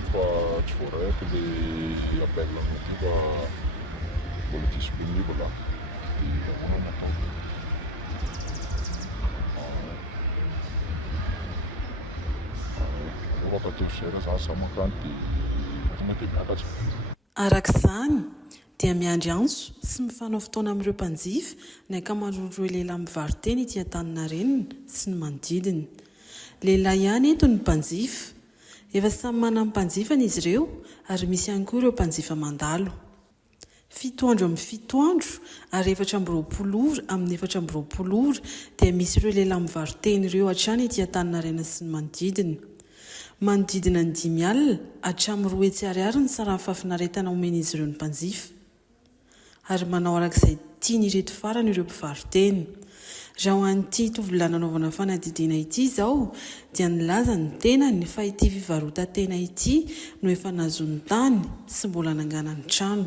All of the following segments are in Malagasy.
fa tsy voarahiko le appel ty fa mbola disponible dia ahoana natao afaka atao zay raha za makany dia tonga dia miakatra. Arak'izany dia miandry antso sy mifanao fotoana amin'ireo mpanjifa ny ankamaroan'ireo lehilahy mivaroteny ity Antaninarenina sy ny manodidina. Lehilahy ihany eto ny mpanjifa. Efa samy manana mpanjifany izy ireo ary misy ihany koa ireo mpanjifa mandalo. 7 andro amin'ny 7 andro ary 420 ora amin'ny 420 ora dia misy ireo lehilahy mivaroteny ireo hatrany ity Antaninarenina sy ny manodidina. Manodidina ny 5 alina hatramin'ny 2 hetsy ariary ny saran'ny fahafinaretana omen'izy ireo ny mpanjifa. Ary manao arak'izay tiany ireto farany ireo mpivaroteny. Raha ho an'ity tovolahy nanaovana fanadidina ity izao dia nilaza ny tenany fa ity fivarota-tena ity no efa nazony tany sy mbola nanganany trano.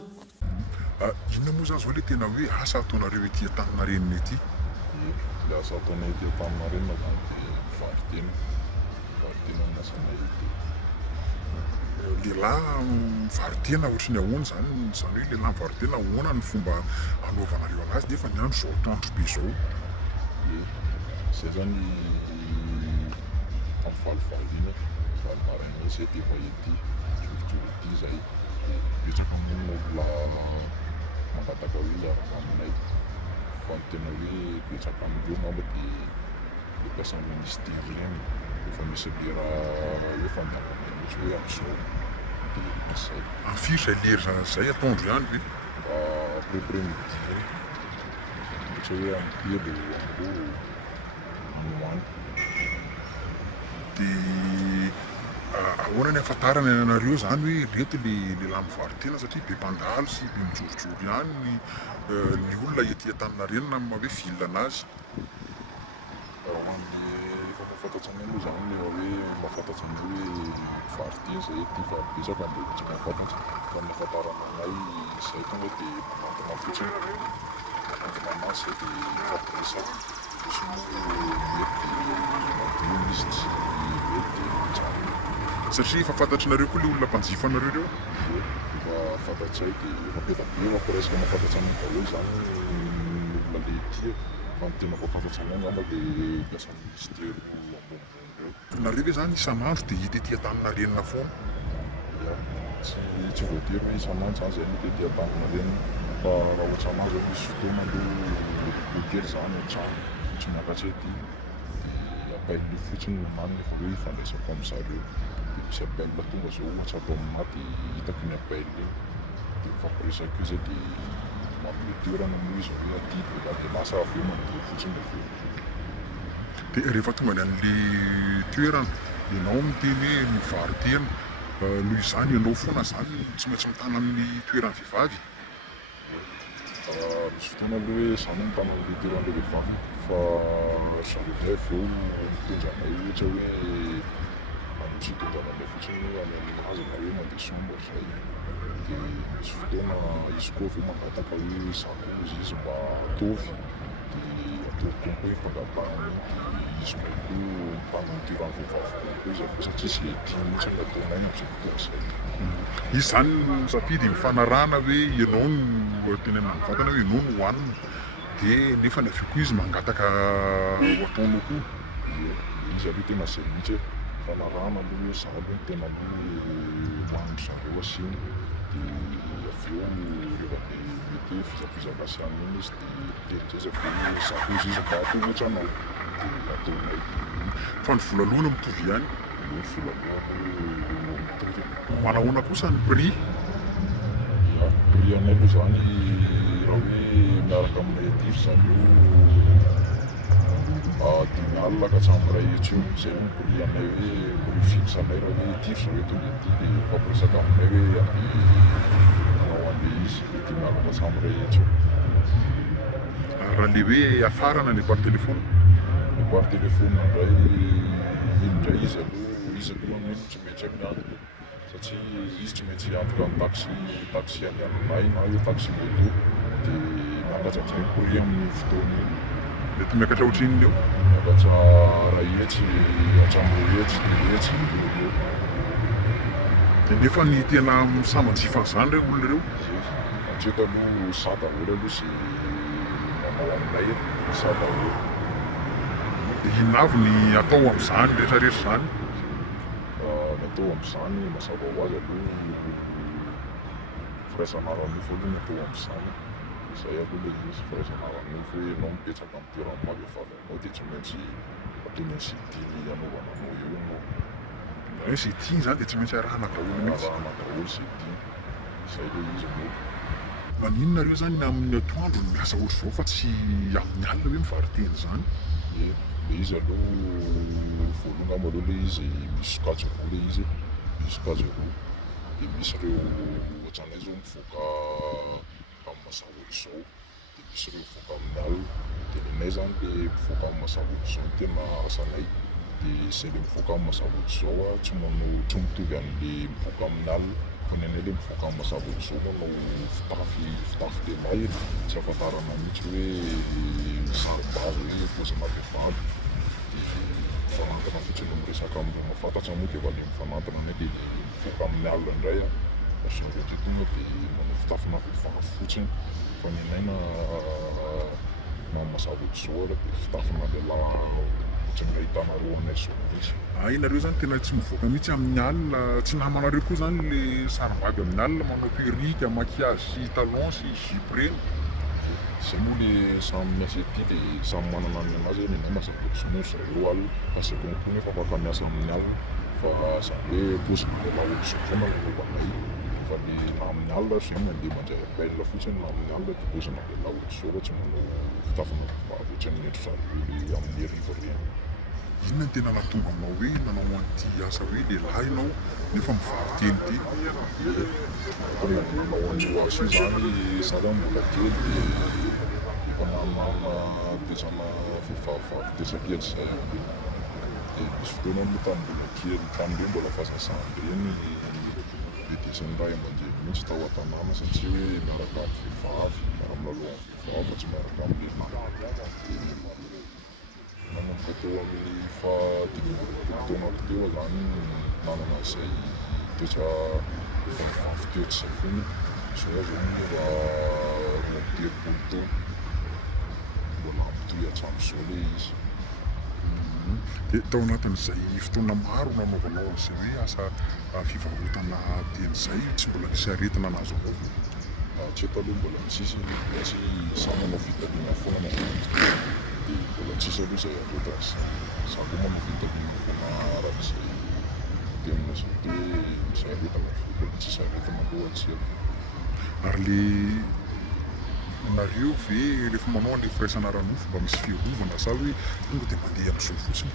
Inona moa zany zao le tena hoe asa ataonareo ety Antaninarenina ety? Le asa ataonay ety Antaninarenina zany dia mivarotena nasanay ety. Lehilahy mivarotena ohatrany ahoana zany hoe lehilahy mivarotena ahoana ny fomba anaovanareo anazy nefa ny andro zao atoandro be zao? Zay zany amin'ny valomaraina zay dia efa ety jorojoro ety zay betsaka moa olona mangataka hoe hiaraka aminay fa ny tena hoe betsaka amin'ireo ngamba dia le mpiasan'ny ministera eny efa misy lera hoe fandavanay mihitsy hoe amin'izao dia misay. Firy zay lera zay atoandro ihany ve? Après-midi ohatra hoe ampelo ambo anoany. Dia ahoana ny ahafantarana anareo zany hoe reto lehilahy mivarotena satria be mpandalo sy be mijorojoro ihany ny olona ety Antaninarenina hoe vilona anazy. Raha amin'ny efa mahafantatsa anay moa zany le hoe mahafantatsa ny hoe mivarotena zay ety fa betsaka mbola tsy mahafantatsa fa ny ahafantarana anay izay tonga dia manantona fotsiny manantona anazy zay dia mifampiresaka misy moa mety madio izy tsy mety tsara. Satria efa fantatrinareo koa le olona mpanjifa anareo reo? Efa fantatsay dia efa betabe efa resaka mahafantatsa anay daholo zany olona le ety fa ny tena mahafantatsa anay ngamba dia mpiasan'ny ministera ambonimbony reo. Nareo ve zany isan'andro dia hita ety Antaninarenina foana? Tsy voatery hoe isan'andro zany zay mety ety Antaninarenina fa raha ohatra anazy hoe misy fotoana aloha kely zany an-trano tsy miakatra ety dia appel fotsiny no manina efa hoe ifandraisako amin'izareo dia misy appel tonga zao ohatra atao aminà dia hitako ny appel io dia mifampiresaka izy dia mampile toerana moa izy hoe aty dia lasa avy eo mandeha fotsiny avy eo. Dia rehefa tonga any an'le toerana ianao miteny hoe mivarotena noho izany ianao foana zany tsy maintsy mitana amin'ny toeran'ny vehivavy? Misy fotoana aloha hoe zany mitana amin'ny toeran'le vehivavy fa zareo avy eo mitondra anay ohatra hoe anotsy hitondrana anay fotsiny any aminazy na hoe mandeha somba zay dia misy fotoana izy koa avy eo mangataka hoe sakozy izy mba atovy dia ataoko koa hifangatahany dia izy koa mitana ny toeran'ny vehivavy koa izy avy eo satria tsy ety mihitsy ny ataonay amin'izay fotoana izay. Izy zany misafidy mifanarahana hoe ianao no tenenina mivantana hoe ianao no hohanina dia nefa ny avy koa izy mangataka ho ataonao koa. Izy aloha tena zay mihitsy fanarahana aloha hoe za aloha tena aloha hohanindry zareo asiny dia avy eo rehefa mety hoe fizakizaka sy any iny izy dia terizezaka hoe sakozy izy mba atao ohatra anao dia ataonay. Fa ny vola lohana mitovy ihany? Ny vola lohana mitovy. Manahoana kosa ny prix? Prix anay aloha zany raha hoe miaraka aminay aty zareo 5 alina ka hatramin'ny 2 hetsy eo zay no prix anay hoe prix fixe anay raha hoe ety zareo tonga ety dia mifampiresaka aminay hoe anao andeha izy dia 5 alina ka hatramin'ny 2 hetsy eo. Raha le hoe afarana ny par telefona? Ny par telefona indray izy aloha mino tsy maintsy amin'ny andro satria izy tsy maintsy antoka amin'ny taxi any aminay na hoe taxi moto dia miakatra amin'izay prix amin'ny fotoana io. Mety miakatra ohatrin'ny eo? Miakatra 1 hetsy hatramin'ny 2 hetsy 3 hetsy eo. nefa ny tena misamanjifa zany reo olona reo Antsika aloha za daholo aloha sy manao aminay za daholo. dia inona avy ny atao amin'izany rehetrarehetra zany Ny atao amin'izany mazava ho azy aloha firaisan'ara-nofo aloha ny atao amin'izany. Izay aloha ilay izy firaisan'ara-nofo hoe ianao mipetraka amin'ny toerana mahavefavanao dia tsy maintsy ataony an'izay anaovana anao eo ianao. hoe zay tiany zany dia tsy maintsy arahana daholo mihitsy Arahana daholo izay tiany. Izay ilay izy aloha. maninona reo zany na amin'ny atoandro ny miasa ohatr'izao fa tsy amin'ny alina hoe mivariteny zany Ilay izy aloha voalongany aloha ilay izy misy sokajy roa ilay izy. Misy sokajy roa. Dia misy ireo ohatranay zao mivoaka amin'ny mazava izao. Dia misy ireo mivoaka amin'ny alina. Dia nenay zany ilay mivoaka amin'ny mazava izao no tena asanay. Dia izay ilay mivoaka amin'ny mazava izao tsy mitovy amin'ilay mivoaka amin'ny alina. Fa nenay ilay mivoaka amin'ny mazava izao manao fitafy lehilahy tsy ahafantarana mihitsy hoe sarim-bavy hoe pozina vehivavy. Mifanantona fotsiny miresaka amin'ny mahafantatra moa dia efa ilay mifanantona anay dia mivoaka amin'ny alina indray asan'ireo tonga dia manao fitafina vehivavy fotsiny. Fa nenay na mazava izao dia fitafina lehilahy ohatran'ny raha hitanareo anay zao mihitsy. inareo zany tena tsy mivoaka mihitsy amin'ny alina tsy namanareo koa zany le sarim-bavy amin'ny alina manao perika maquillage sy talon sy jupe reny Izay moa ilay samy miasa ety dia samy manana ny anazy hoe nenay mazava somoa zareo alina. Azako koa nefa afaka miasa amin'ny alina fa zany hoe pozina lehilahy ohatr'izao foana no anaovanay. Fa ny na amin'ny alina zay mandeha mandray appel fotsiny na amin'ny alina dia pozina lehilahy ohatr'izao fa tsy manao fitafina vehivavy ohatran'ny endry zareo amin'ny hariva reny. inona ny tena nahatonga anao hoe nanao an'ity asa hoe lehilahy ianao nefa mivariteny ty Manao an'io asa io zany za zany mbola kely dia efa namana vehivavy tesakely zay. Dia misy fotoana moa tamin'ny mbola kely tamin'ireo mbola fahazazany ireny betesin'ny ray aman-dreny mihitsy tao an-tanàna satria hoe miaraka amin'ny vehivavy miara-milalao amin'ny vehivavy fa tsy miaraka amin'ny lehilahy. Nanomboka teo amin'ny taonako teo zany nanana izay toetra vehivavy teo tsy izay foana. Zao zao efa roapolo taona mbola ampitohy hatramin'izao ilay izy. dia tao anatin'izay fotoana maro nanaovanao an'izay hoe asa fivarotana ten'izay tsy mbola nisy aretina nazo anao Hatreto aloha mbola tsisy sy samy manao fitadiana foana dia mbola tsisy aloha izay aretana za koa manao fitadiana foana arak'izay tena zay hoe misy aretana mbola tsisy aretana aloha atsika. ary le nareo ve rehefa manao an'le firaisan'ara-nofo mba misy fiarovana sa hoe tonga dia mandeha amin'izao fotsiny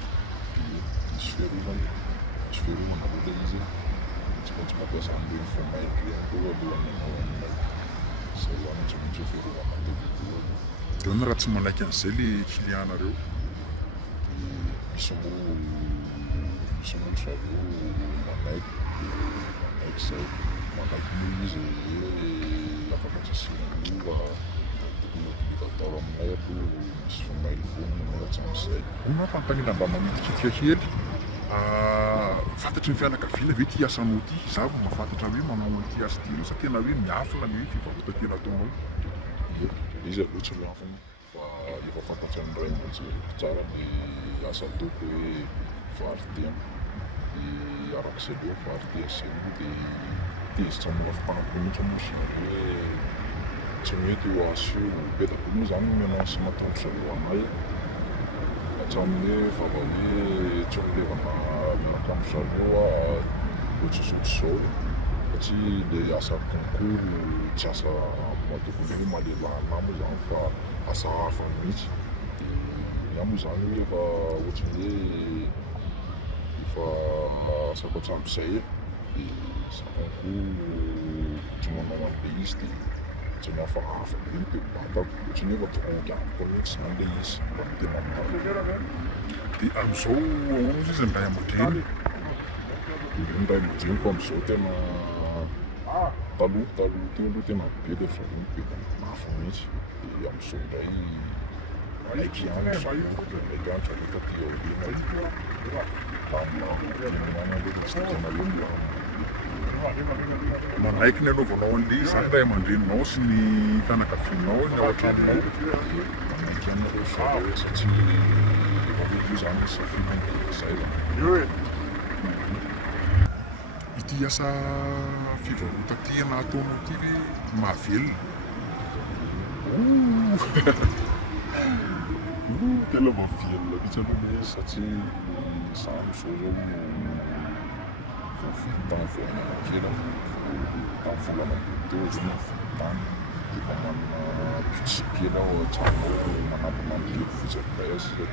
Misy fiarovana aloha ilay izy. Tsy maintsy mampiasa an'ireny voamaina ireny aloha alohan'ny manao aminay. Izay ihany tsy maintsy fiarovana lehibe. dia na raha tsy manaiky an'izay le client-nareo Misy moa zareo manaiky izay manaiky moa izy hoe afaka sasiana tokony aminay aloha misy voamaina foana nay hatram'izay. ona fantanina mba manidikidika kely fantatry ny fianakaviana ve ty asanao ty za vao mahafantatra hoe manao an'ity asa ty io sa tena hoe miafina ny hoe fivarotantena ataonao Izy aloha tsy miafina fa efa fantatra ny ray aman-jery tsara ny asa ataoko hoe varitena. Dia arak'izay aloha varitena izay moa dia tezitra mora fifanampo mihitsy moa sy hoe tsy mety io asa io. Mipetaka moa zany mianao sy matanto zareo anay hatramin'ny hoe fa mba hoe tsy milevana miaraka amin'ny zareo ohatr'izao satria le asa concours tsy asa matokony hoe malelahy zany fa asa hafa mihitsy. Dia moa zany hoe efa ohatran'ny hoe efa asako hatramin'izay dia asa concours tsy manao an'ilay izy dia tsy mihafahafa be ny bebakako ohatran'ny hoe efa tokony amiko mihitsy zany ilay izy mba ny tena marina. dia amin'izao aozy izy ny ray aman-dreny Ny ray aman-dreniko amin'izao tena taloha teo aloha tena be dia zareo mibe mafy mihitsy. Dia amin'izao indray maiky ihany zareo fa ty aoriana tamin'ny any aloha tsy tena hoe milamina. manaiky ny anaovanao an'le zany ray aman-dreninao sy ny fianakavianao ny ao an-tranonao. Manaiky an'ireo zareo satria io zany safidiny zay. Ity asa fivarota-ty ataonao ty ve mahavelona? Tena mahavelona mihitsy aloha izy satria zany zao zao voavidy tany voanakely tamin'ny volana teo zany tany efa manana pitsy kely aho an-tranonao manampina am'le fotsaboay sy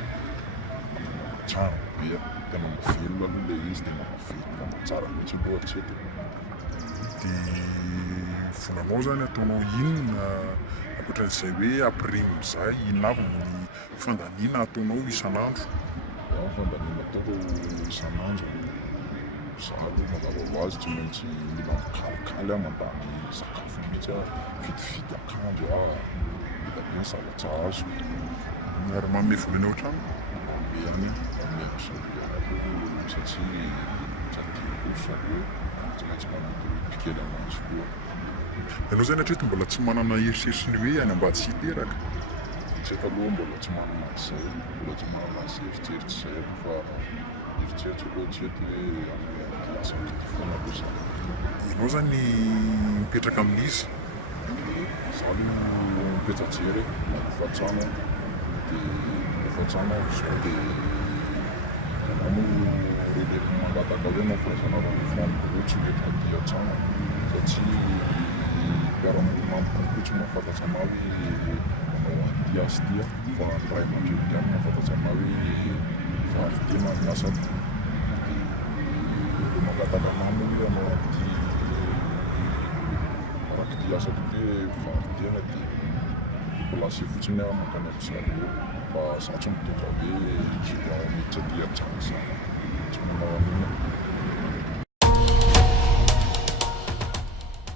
trano be tena mahavelona aloha le izy tena mahavelona tsara mihitsy aloha hatreto. Dia volanao zany ataonao inona ankoatran'izay hoe ampirimy zay inona avy ny fandaniana ataonao isan'andro? Fandaniana ataoko isan'andro za aloha mazava ho azy tsy maintsy mila mikalikaly aho mandany sakafo mihitsy aho, vidividy akanjo aho, mila be ny zavatra azo. Ary manome vola any ao-trano? Manome ameko zareo aloha satria tsadiko zareo tsy maintsy manampy bikely anazy koa. Ianao zany hatreto mbola tsy manana eritreritry ny hoe any Ambatosia teraka? Hatreto aloha mbola tsy manana an'izay, mbola tsy manana an'izay eritreritry zay fa eritreritry aloha hatreto hoe lasa foana aloha zany. Ianao zany mipetraka amin'izy? Zaho aloha mipetrajery efa-trano dia efa-trano aho zao dia ianao moa relevy mangataka hoe mampirazana fampirotsy mety aty an-trano satria mpiara-monina amiko koa tsy mahafantatra anao hoe manao an'ity asy ity fa ny ray aman-dreny ihany mahafantatra anao hoe faharitena ny asako. Dia mangataka anao moa hoe anao an'ity arak'ity asako ity hoe faharitena dia plasy fotsiny aho mankany amin'ny zareo fa za tsy mitondra hoe client miditra aty an-trano zany, tsy manao an'iny.